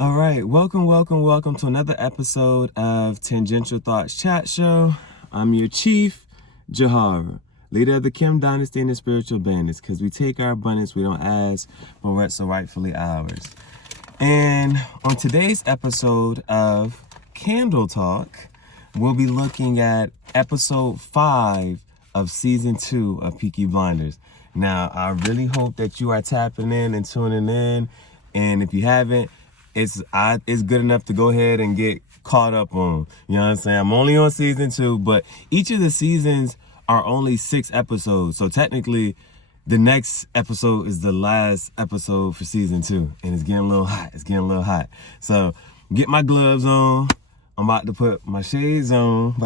All right, welcome to another episode of Tangential Thoughts Chat Show. I'm your chief, Gihareh, leader of the Kim Dynasty and the Spiritual Bandits, because we take our abundance, we don't ask for what's so rightfully ours. And on today's episode of Candle Talk, we'll be looking at episode 5 of season 2 of Peaky Blinders. Now, I really hope that you are tapping in and tuning in, and if you haven't, it's good enough to go ahead and get caught up on. You know what I'm saying? I'm only on season 2, but each of the seasons are only 6 episodes. So technically, the next episode is the last episode for season 2. And it's getting a little hot. So get my gloves on. I'm about to put my shades on.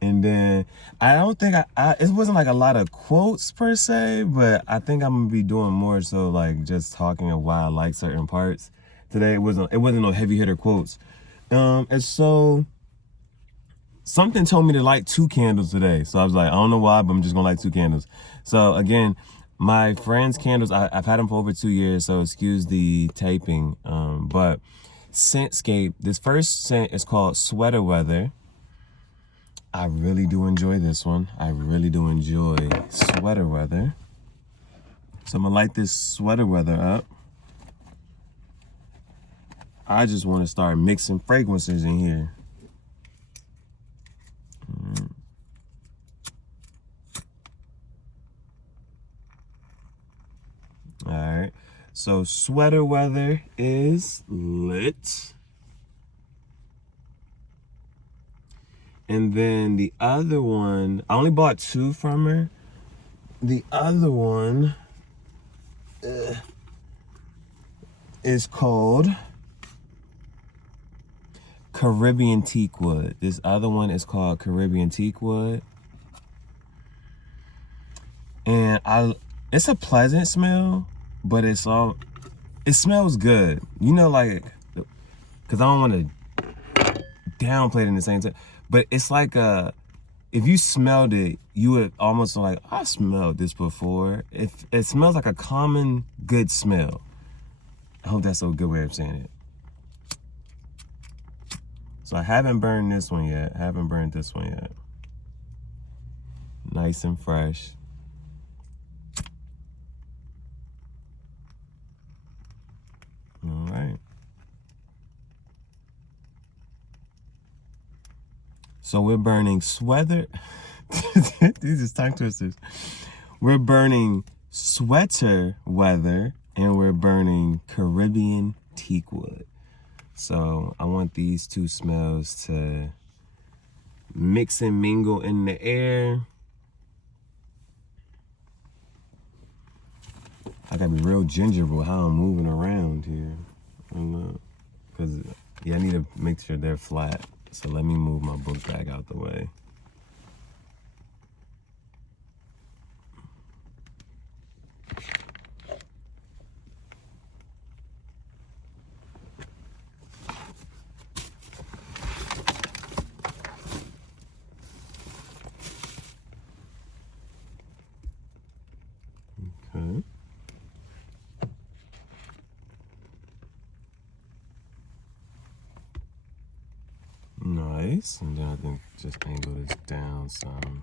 And then I don't think it wasn't like a lot of quotes per se, but I think I'm gonna be doing more so like just talking of why I like certain parts. Today it wasn't no heavy hitter quotes. And so something told me to light 2 candles today. So I was like, I don't know why, but I'm just gonna light 2 candles. So again, my friend's candles, I've had them for over 2 years, so excuse the taping. But Scentscape, this first scent is called Sweater Weather. I really do enjoy this one. I really do enjoy Sweater Weather. So I'm gonna light this Sweater Weather up. I just want to start mixing fragrances in here. All right. So Sweater Weather is lit. And then the other one, I only bought 2 from her. The other one is called Caribbean Teakwood. This other one is called Caribbean Teakwood. And it's a pleasant smell, but it smells good. You know, like, because I don't want to downplay it in the same time. But it's like if you smelled it, you would almost like, I smelled this before. It smells like a common good smell. I hope that's a good way of saying it. So I haven't burned this one yet. Nice and fresh. All right. So we're burning sweater. These are tongue twisters. We're burning Sweater Weather and we're burning Caribbean Teakwood. So I want these 2 smells to mix and mingle in the air. I gotta be real gingerable with how I'm moving around here. Because, I need to make sure they're flat. So let me move my book bag out the way. Okay. Nice. And then I think just angle this down some.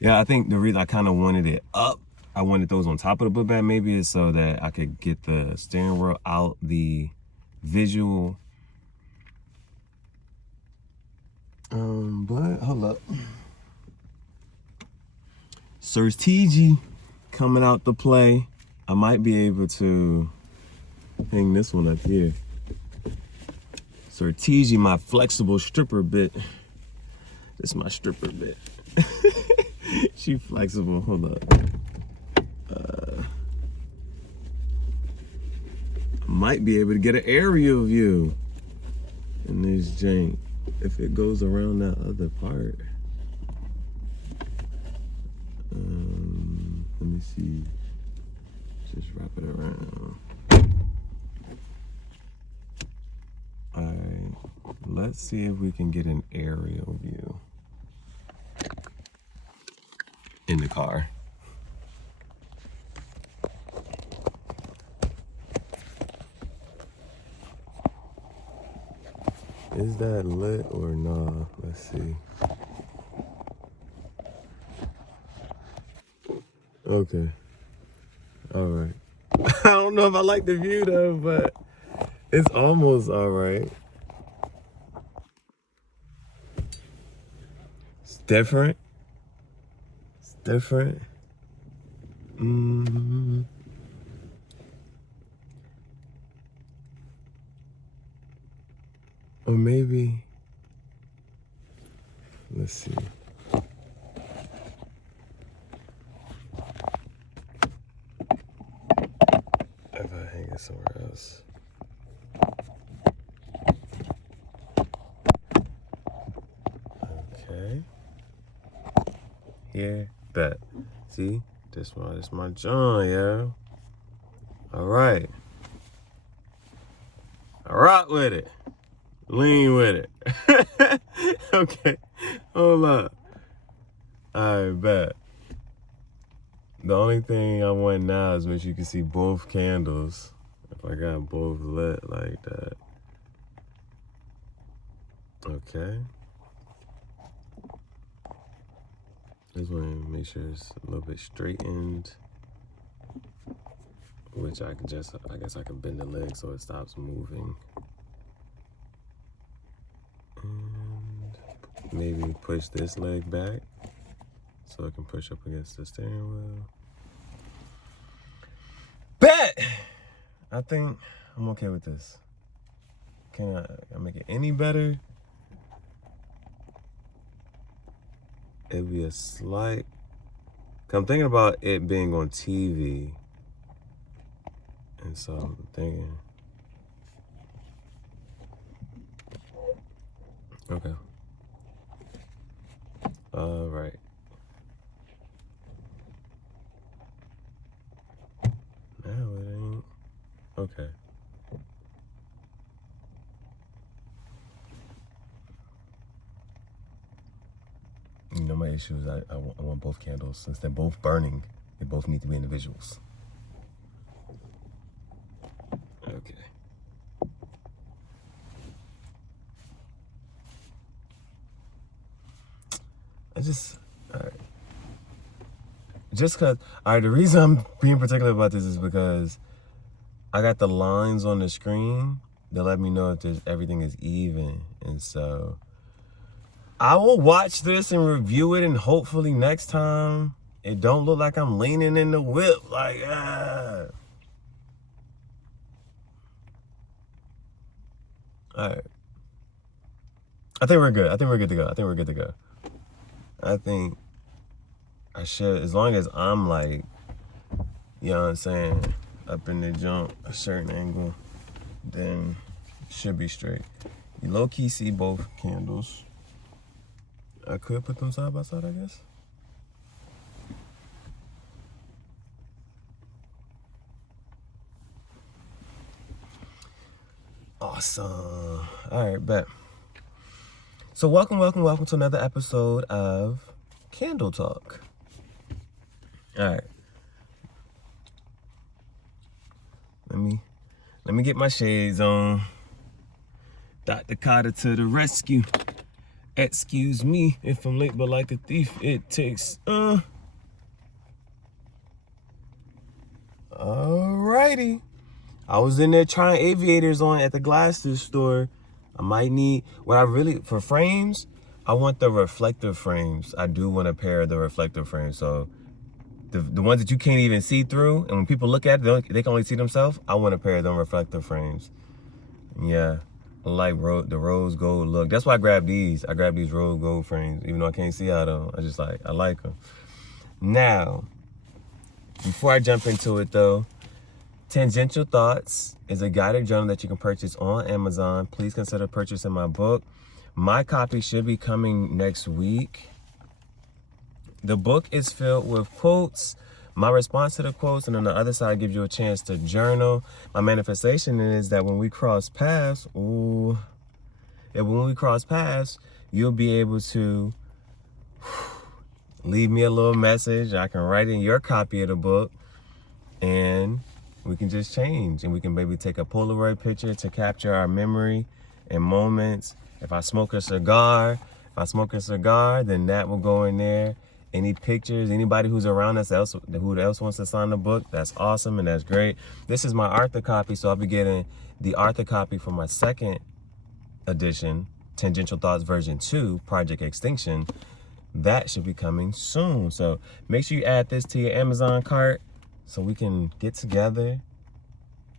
Yeah, I think the reason I kind of wanted it up, I wanted those on top of the book bag maybe, is so that I could get the steering wheel out the visual. But hold up. Sirs TG coming out to play. I might be able to hang this one up here. Sir TG, my flexible stripper bit. This is my stripper bit. She flexible. Hold up. I might be able to get an aerial view in this jank if it goes around that other part. Let me see. Just wrap it around. All right. Let's see if we can get an aerial view in the car. Is that lit or nah? Let's see. Okay. All right. I don't know if I like the view though, but it's almost all right. It's different. It's different. Or maybe, let's see. If I hang it somewhere else. Okay. Here, bet. See, this is my John, yo. All right. I rock with it. Lean with it. Okay. Hold up. All right, bet. The only thing I want now is when you can see both candles. If I got both lit like that. Okay. Just want to make sure it's a little bit straightened. Which I guess I can bend the leg so it stops moving. And maybe push this leg back so it can push up against the steering wheel. Bet! I think I'm okay with this. Can I make it any better? It'd be a slight... I'm thinking about it being on TV. And so I'm thinking... Okay. All right. Now it ain't... Okay. You know, my issue is I want both candles. Since they're both burning, they both need to be individuals. Okay. All right. Just cause, all right, the reason I'm being particular about this is because I got the lines on the screen that let me know if everything is even. And so I will watch this and review it, and hopefully next time it don't look like I'm leaning in the whip like, ah. All right. I think we're good. I think we're good to go. I think I should, as long as I'm like, you know what I'm saying, up in the jump, a certain angle, then it should be straight. You low-key see both candles. I could put them side by side, I guess. Awesome. All right, bet. So welcome to another episode of Candle Talk. All right. Let me get my shades on. Dr. Carter to the rescue. Excuse me if I'm late, but like a thief, it takes, Alrighty. I was in there trying aviators on at the glasses store. I might need, for frames, I want the reflective frames. I do want a pair of the reflective frames. So the ones that you can't even see through, and when people look at it, they can only see themselves. I want a pair of them reflective frames. Yeah. I like the rose gold look. That's why I grabbed these. I grabbed these rose gold frames, even though I can't see out of them. I like them. Now, before I jump into it though, Tangential Thoughts is a guided journal that you can purchase on Amazon. Please consider purchasing my book. My copy should be coming next week. The book is filled with quotes, my response to the quotes, and on the other side gives you a chance to journal. My manifestation is that when we cross paths, you'll be able to leave me a little message. I can write in your copy of the book, and we can just change, and we can maybe take a Polaroid picture to capture our memory, and moments. If I smoke a cigar, then that will go in there. Any pictures, anybody who's around us who else wants to sign the book, that's awesome and that's great. This is my Arthur copy, so I'll be getting the Arthur copy for my second edition, Tangential Thoughts version 2, Project Extinction. That should be coming soon. So make sure you add this to your Amazon cart so we can get together,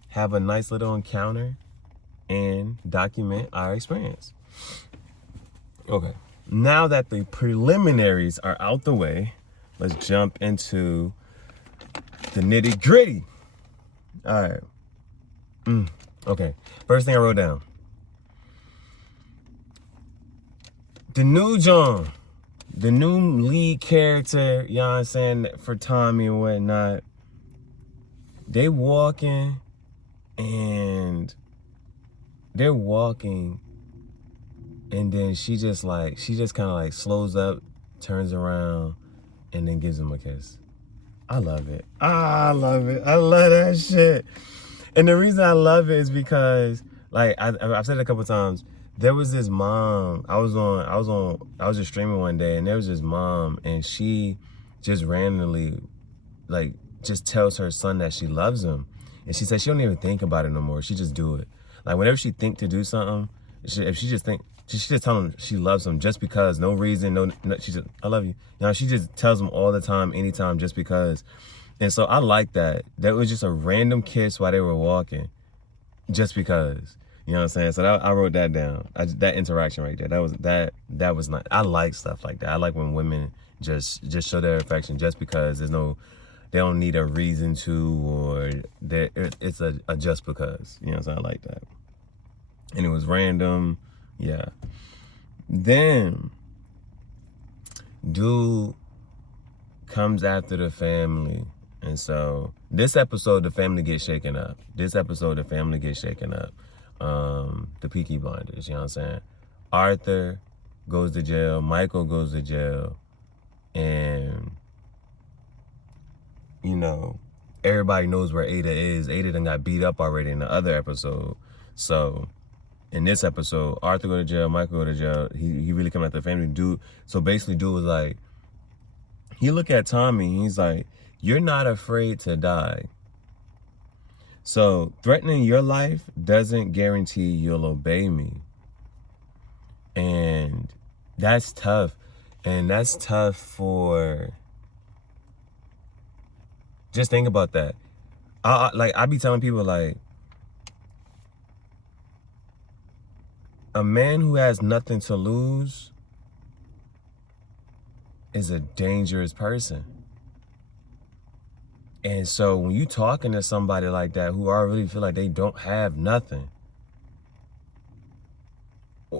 have a nice little encounter, and document our experience. Okay, now that the preliminaries are out the way, let's jump into the nitty gritty. All right. Okay, first thing I wrote down. The new John, the new lead character, you know what I'm saying, for Tommy and whatnot, they're walking, and then she just kind of like slows up, turns around, and then gives him a kiss. I love it. I love it. I love that shit. And the reason I love it is because, like, I've said it a couple times. There was this mom. I was just streaming one day, and there was this mom, and she just randomly, like, just tells her son that she loves him, and she said she don't even think about it no more. She just do it. Like, whenever she think to do something, if she just tell him she loves him just because, no reason, no, she just, I love you. You know, she just tells him all the time, anytime, just because. And so I like that. That was just a random kiss while they were walking, just because. You know what I'm saying? So I wrote that down. That interaction right there. That was not. I like stuff like that. I like when women just show their affection just because they don't need a reason to, or it's a just because. You know what I'm saying? I like that. And it was random. Yeah. Then dude comes after the family. And so this episode, the family gets shaken up. The Peaky Blinders, you know what I'm saying? Arthur goes to jail, Michael goes to jail, and, you know, everybody knows where Ada is. Ada done got beat up already in the other episode. So in this episode, Arthur go to jail, Michael go to jail. He really come after the family. Dude, so basically dude was like, he look at Tommy, he's like, you're not afraid to die. So threatening your life doesn't guarantee you'll obey me. And that's tough. And that's tough for, just think about that. I be telling people, like, a man who has nothing to lose is a dangerous person. And so when you talking to somebody like that who already feel like they don't have nothing,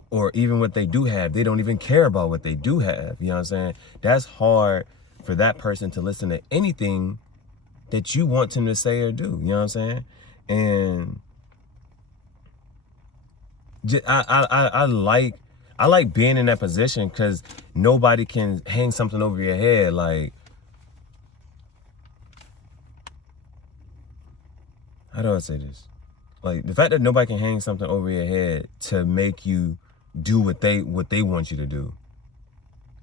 or even what they do have, they don't even care about what they do have, you know what I'm saying? That's hard for that person to listen to anything that you want them to say or do, you know what I'm saying? And I like being in that position, because nobody can hang something over your head. Like, how do I say this? Like, the fact that nobody can hang something over your head to make you do what they want you to do.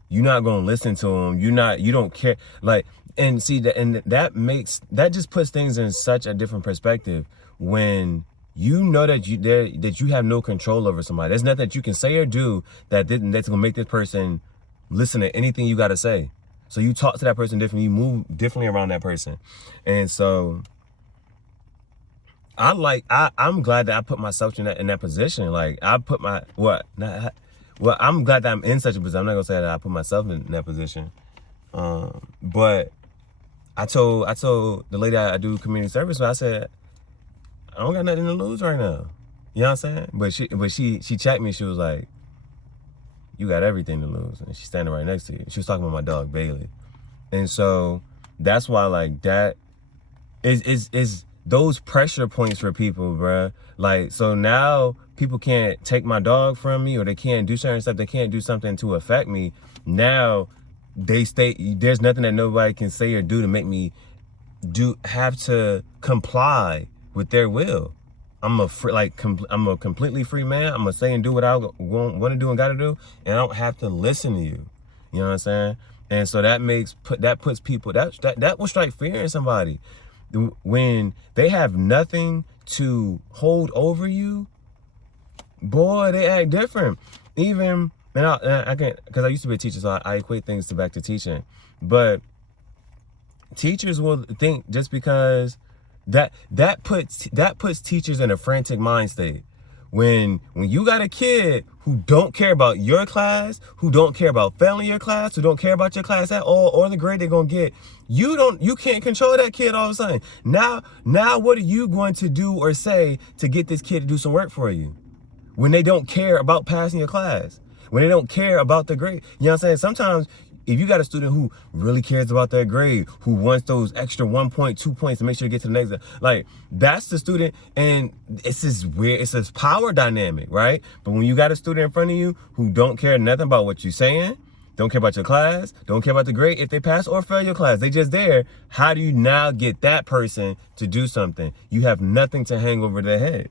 You're not gonna listen to them. You don't care. Like, and see that, and that just puts things in such a different perspective when you know that you have no control over somebody. There's nothing that you can say or do that's gonna make this person listen to anything you gotta say. So you talk to that person differently. You move differently around that person, and so. I'm glad that I put myself in that position. Like, I put I'm glad that I'm in such a position. I'm not gonna say that I put myself in that position. But I told the lady I do community service with, I said, I don't got nothing to lose right now. You know what I'm saying? But she checked me. She was like, you got everything to lose. And she's standing right next to you. She was talking about my dog Bailey. And so that's why, like, that is those pressure points for people, bruh. Like, so now people can't take my dog from me, or they can't do certain stuff. They can't do something to affect me. Now there's nothing that nobody can say or do to make me have to comply with their will. I'm a completely free man. I'm gonna say and do what I want to do and gotta do, and I don't have to listen to you. You know what I'm saying? And so that puts people that will strike fear in somebody when they have nothing to hold over you. Boy, they act different. Even and I can't, because I used to be a teacher, so I equate things back to teaching. But teachers will think just because that puts teachers in a frantic mind state. When you got a kid who don't care about your class, who don't care about failing your class, who don't care about your class at all, or the grade they're gonna get, you can't control that kid all of a sudden. Now what are you going to do or say to get this kid to do some work for you? When they don't care about passing your class, when they don't care about the grade. You know what I'm saying? Sometimes if you got a student who really cares about their grade, who wants those extra 1 point, 2 points to make sure to get to the next, like, that's the student, and it's this power dynamic, right? But when you got a student in front of you who don't care nothing about what you're saying, don't care about your class, don't care about the grade, if they pass or fail your class, they just there. How do you now get that person to do something? You have nothing to hang over their head.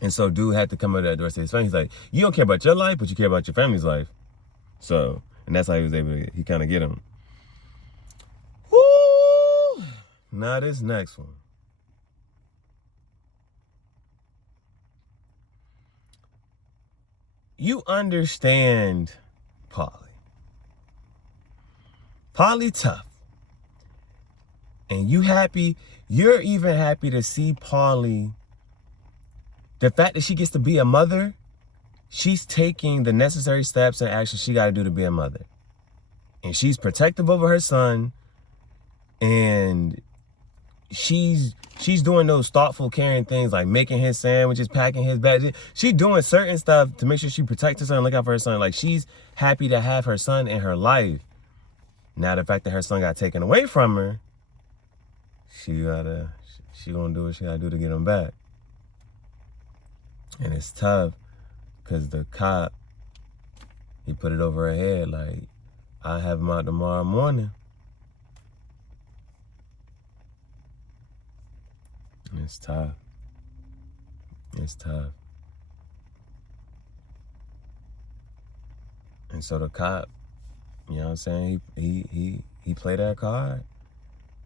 And so dude had to come out of that door and say his family. He's like, you don't care about your life, but you care about your family's life. So, and that's how he was able to, he kind of get him. Woo! Now this next one. You understand Polly. Polly tough. And you're even happy to see Polly. The fact that she gets to be a mother, she's taking the necessary steps and actions she got to do to be a mother. And she's protective over her son. And she's doing those thoughtful, caring things like making his sandwiches, packing his bag. She's doing certain stuff to make sure she protects her son and look out for her son. Like, she's happy to have her son in her life. Now, the fact that her son got taken away from her, she gonna do what she gotta do to get him back. And it's tough because the cop, he put it over her head like, I'll have him out tomorrow morning. And it's tough. It's tough. And so the cop, you know what I'm saying, he played that card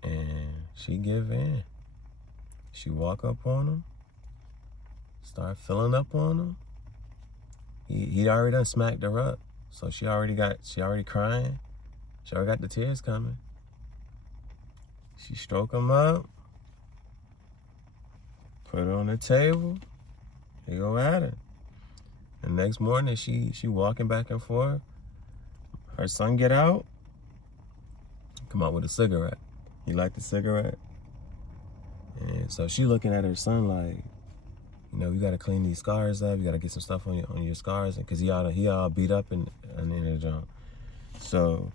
and she give in. She walk up on him. Start filling up on him. He already done smacked her up. So she already crying. She already got the tears coming. She stroke him up. Put it on the table. They go at it. The next morning she walking back and forth. Her son get out. Come out with a cigarette. He liked the cigarette. And so she looking at her son like, you know, you gotta clean these scars up. You gotta get some stuff on your scars, because he all beat up and in the junk. So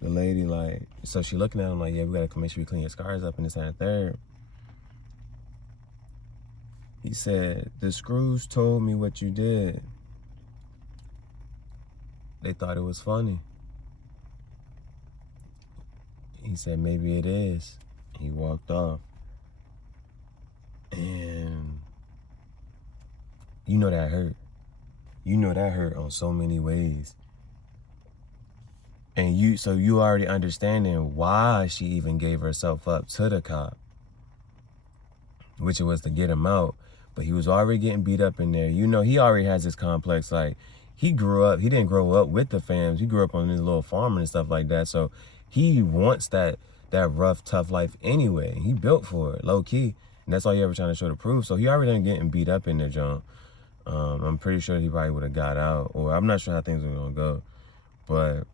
the lady so she looking at him like, yeah, we gotta make sure you clean your scars up and this and that third. He said, the screws told me what you did. They thought it was funny. He said, maybe it is. He walked off. And you know that hurt. You know that hurt on so many ways. And so you already understanding why she even gave herself up to the cop, which it was to get him out. But he was already getting beat up in there. You know, he already has this complex. Like, he didn't grow up with the fams. He grew up on this little farm and stuff like that. So he wants that rough, tough life anyway. He built for it, low key. And that's all he ever trying to show to prove. So he already done getting beat up in there, John. I'm pretty sure he probably would have got out, or I'm not sure how things were gonna go. But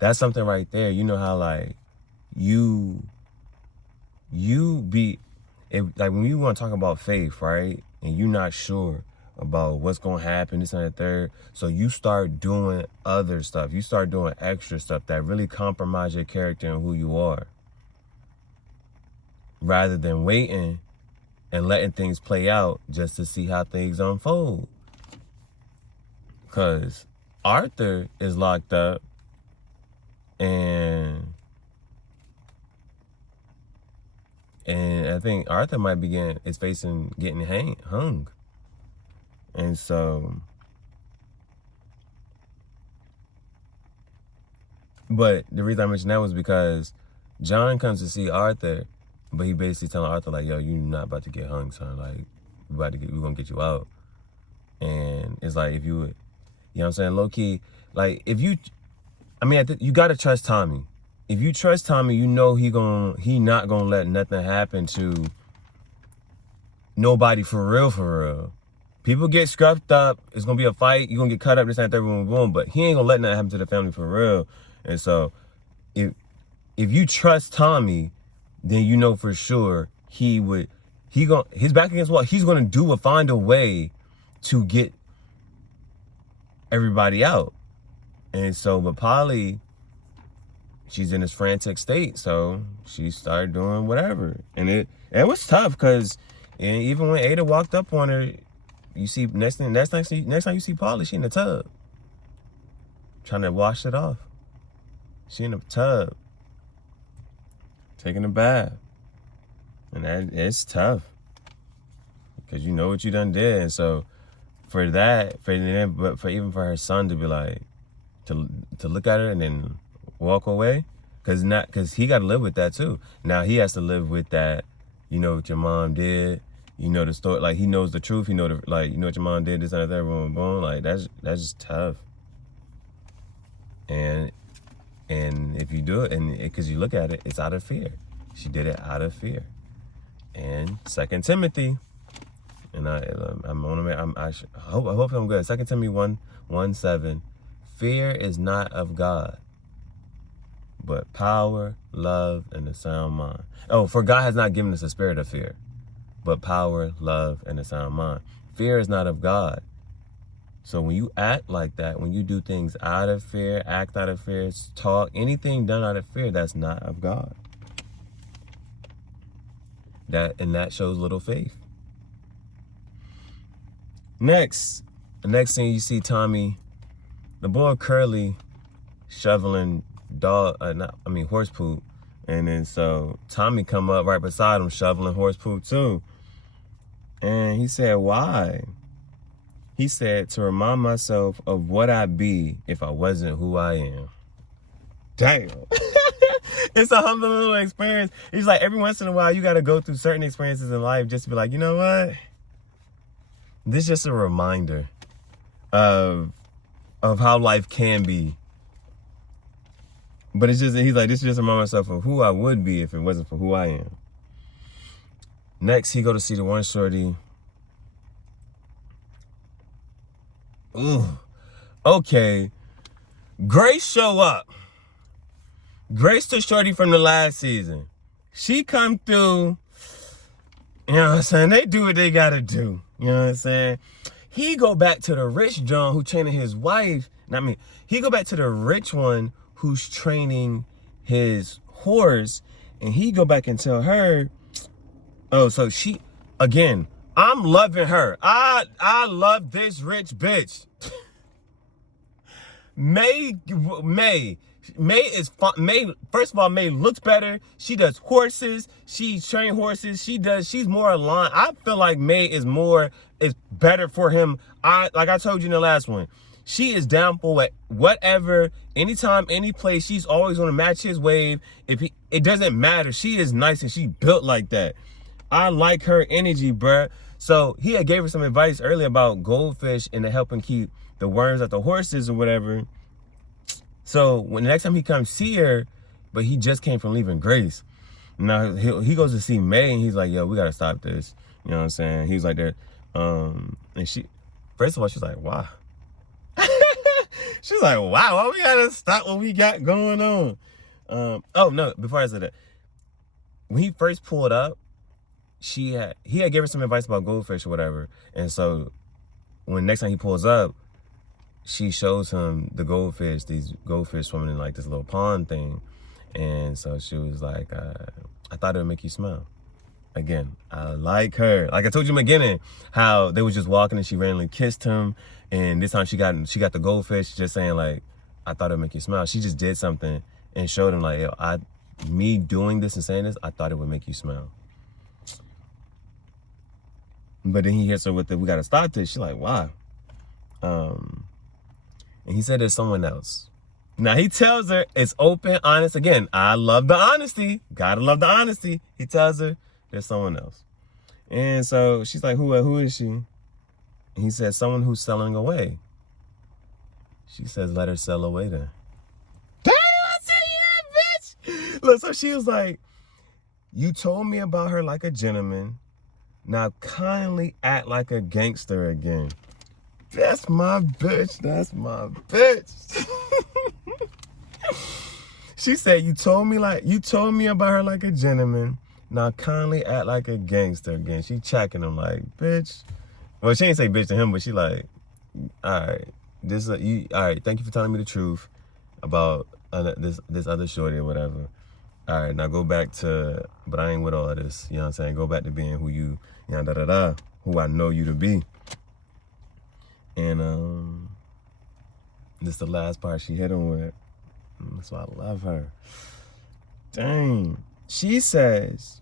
that's something right there. You know how like you be, like when you want to talk about faith, right? And you're not sure about what's gonna happen, this and that third. So you start doing other stuff. You start doing extra stuff that really compromise your character and who you are, rather than waiting and letting things play out just to see how things unfold. Because Arthur is locked up and I think Arthur might be getting hung. And so, but the reason I mentioned that was because John comes to see Arthur, but he basically telling Arthur like, yo, you not about to get hung, son. Like, we're gonna get you out. And it's like, if you know what I'm saying, low key, like you gotta trust Tommy. If you trust Tommy, you know he not gonna let nothing happen to nobody for real. People get scruffed up. It's gonna be a fight. You're gonna get cut up, this and that, boom, boom. But he ain't gonna let nothing happen to the family for real. And so, if you trust Tommy, then you know for sure his back against the wall. He's gonna find a way to get everybody out. And so, but Polly, she's in this frantic state, so she started doing whatever. And it was tough because even when Ada walked up on her, you see next time you see Polly, she in the tub trying to wash it off. She in the tub taking a bath, and it's tough because you know what you done did. And so for her son to be like to look at her and then walk away, because he got to live with that too. Now he has to live with that. You know what your mom did. You know the story. Like, he knows the truth. You know you know what your mom did. This and that. Boom, boom. Like, that's just tough. And if you do it, and because you look at it, it's out of fear. She did it out of fear. And 2 Timothy, and I hope I'm good. 2 Timothy 1:7. Fear is not of God, but power, love, and a sound mind. Oh, for God has not given us a spirit of fear, but power, love, and a sound mind. Fear is not of God. So when you act like that, when you do things out of fear, act out of fear, talk, anything done out of fear, that's not of God. That shows little faith. Next, the next thing you see Tommy, the boy Curly, shoveling horse poop. And then so Tommy come up right beside him shoveling horse poop too. And he said, why? He said, to remind myself of what I'd be if I wasn't who I am. Damn. It's a humble little experience. He's like, every once in a while, you got to go through certain experiences in life just to be like, you know what? This is just a reminder of how life can be. But he's like, this is just a remind myself of who I would be if it wasn't for who I am. Next, he go to see the one shorty. Ooh, okay. Grace show up. Grace the shorty from the last season. She come through. You know what I'm saying? They do what they gotta do. You know what I'm saying? He go back to the rich John who training his wife. He go back to the rich one who's training his horse, and he go back and tell her, oh, so she, again, I'm loving her. I love this rich bitch. May is fun. First of all, May looks better. She does horses. She trains horses. She's more aligned. I feel like May is better for him. Like I told you in the last one, she is down for whatever, anytime, any place. She's always going to match his wave. It doesn't matter. She is nice and she built like that. I like her energy, bruh. So he had gave her some advice earlier about goldfish and to help him keep the worms at the horses or whatever. So when the next time he comes see her, but he just came from leaving Grace. Now he goes to see May and he's like, yo, we got to stop this. You know what I'm saying? He's like that. And she, first of all, she's like, wow. She's like, wow, why we got to stop what we got going on? Oh, no, before I said that, when he first pulled up, he had gave her some advice about goldfish or whatever. And so when next time he pulls up, she shows him these goldfish swimming in like this little pond thing. And so she was like, I thought it would make you smile. Again, I like her. Like I told you in the beginning, how they was just walking and she randomly kissed him. And this time she got the goldfish just saying like, I thought it would make you smile. She just did something and showed him like, yo, me doing this and saying this, I thought it would make you smile. But then he hits her with the, we got to stop this. She's like, why? And he said there's someone else. Now he tells her it's open, honest. Again, I love the honesty. Gotta love the honesty. He tells her there's someone else. And so she's like, who is she? And he says, someone who's selling away. She says, let her sell away then. Damn, I said, yeah, bitch. Look, so she was like, you told me about her like a gentleman. Now kindly act like a gangster again. That's my bitch. That's my bitch. She said, you told me about her like a gentleman. Now kindly act like a gangster again. She checking him like, bitch. Well, she ain't say bitch to him, but she like, all right, all right, thank you for telling me the truth about this other shorty or whatever. All right, now go back to, but I ain't with all this. You know what I'm saying? Go back to being who you know, who I know you to be. And this is the last part she hit him with. That's why I love her. Dang. She says,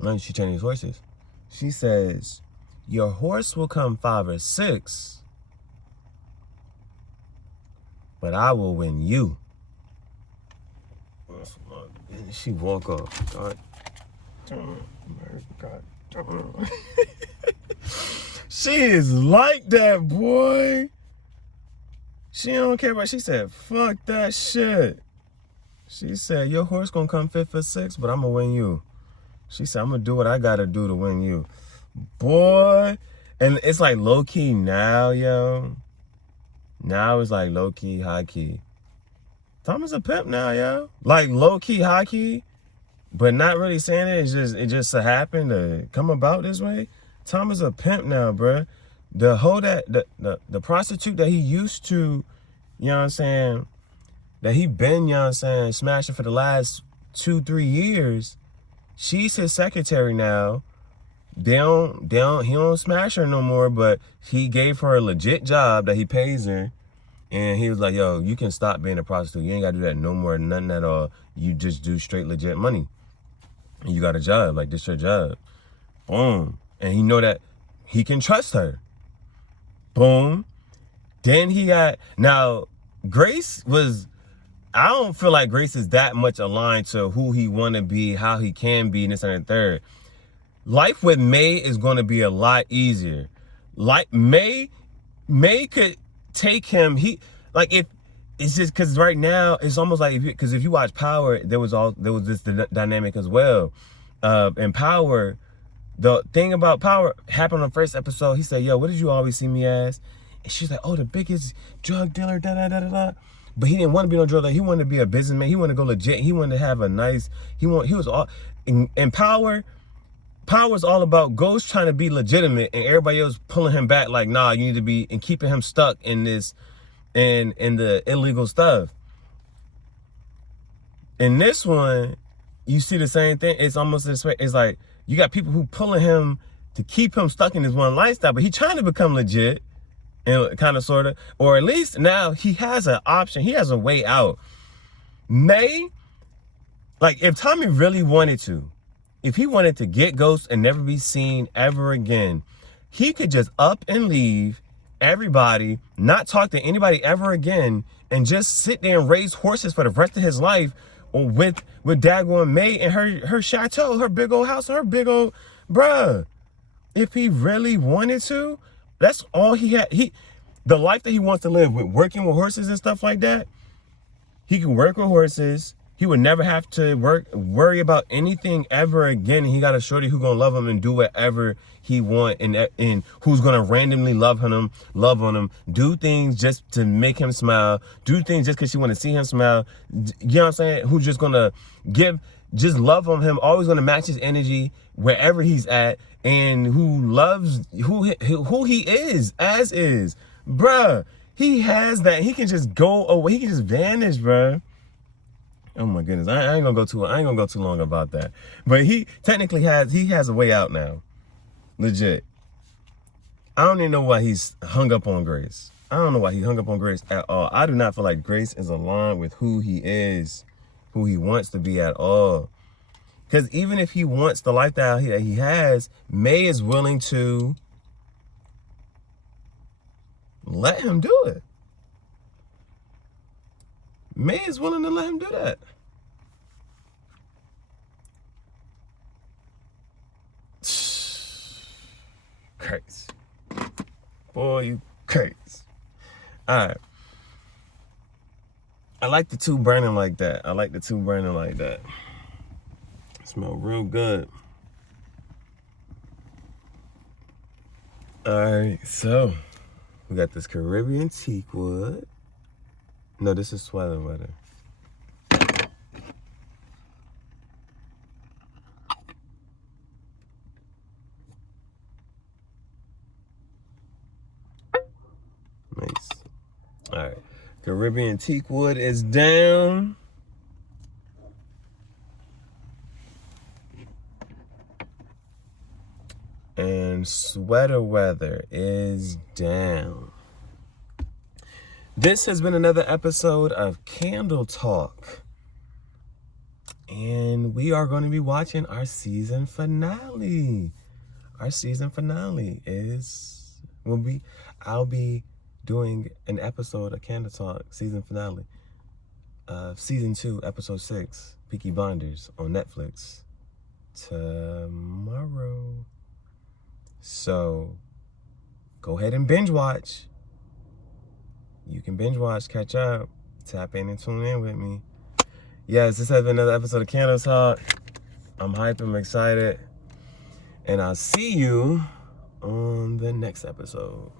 no, she changed horses. She says, your horse will come 5 or 6, but I will win you. She walk off. God damn. She is like that, boy. She don't care about. She said, fuck that shit. She said, your horse gonna come 5th or 6th, but I'm gonna win you. She said, I'm gonna do what I gotta do to win you. Boy. And it's like low-key now, yo. Now it's like low-key, high-key. Tom is a pimp now, yo. Like low-key, high-key, but not really saying it. It just so happened to come about this way. Tom is a pimp now, bruh. The prostitute that he used to, you know what I'm saying, that he been, you know what I'm saying, smashing for the last 2-3 years, she's his secretary now. He don't smash her no more, but he gave her a legit job that he pays her. And he was like, yo, you can stop being a prostitute. You ain't got to do that no more, nothing at all. You just do straight legit money. And you got a job, like this your job. Boom. And he know that he can trust her. Boom. Then he got, now Grace was, I don't feel like Grace is that much aligned to who he want to be, how he can be, and this and the third. Life with May is going to be a lot easier. Like May could take him. If it's just because right now it's almost like because if you watch Power, there was this dynamic as well. In Power, the thing about Power happened on the first episode. He said, "Yo, what did you always see me as?" And she's like, "Oh, the biggest drug dealer, da da da da da." But he didn't want to be no drug dealer. He wanted to be a businessman. He wanted to go legit. He wanted to have a nice. He was all in Power. Power's all about Ghost trying to be legitimate and everybody else pulling him back like, nah, you need to be, and keeping him stuck in this, in the illegal stuff. In this one, you see the same thing. It's almost this way. It's like, you got people who pulling him to keep him stuck in this one lifestyle, but he's trying to become legit, and kind of, sort of, or at least now he has an option. He has a way out. May, like if Tommy really wanted to, if he wanted to get Ghost and never be seen ever again, he could just up and leave everybody, not talk to anybody ever again, and just sit there and raise horses for the rest of his life with Dago and May and her chateau, her big old house, her big old, bruh. If he really wanted to, that's all he had. The life that he wants to live with working with horses and stuff like that, he can work with horses. He would never have to worry about anything ever again. And he got a shorty who gonna love him and do whatever he want, and who's gonna randomly love on him, do things just to make him smile, do things just because she want to see him smile. You know what I'm saying? Who's just gonna just love on him, always gonna match his energy wherever he's at, and who loves who he is as is, bruh. He has that. He can just go away. He can just vanish, bruh. Oh my goodness, I ain't gonna go too long about that. But he technically has a way out now. Legit. I don't even know why he's hung up on Grace. I don't know why he hung up on Grace at all. I do not feel like Grace is aligned with who he is, who he wants to be at all. Because even if he wants the lifestyle that he has, May is willing to let him do it. May is willing to let him do that. Crazy. Boy, you crazy. All right. I like the two burning like that. Smell real good. All right, so we got this Caribbean teak wood. No, this is sweater weather. Nice. All right, Caribbean teak wood is down. And sweater weather is down. This has been another episode of Candle Talk. And we are going to be watching our season finale. Our season finale I'll be doing an episode of Candle Talk season finale of season 2, episode 6, Peaky Blinders on Netflix tomorrow. So go ahead and binge watch. You can binge watch, catch up, tap in and tune in with me. Yes, this has been another episode of Candle Talk. I'm hyped, I'm excited. And I'll see you on the next episode.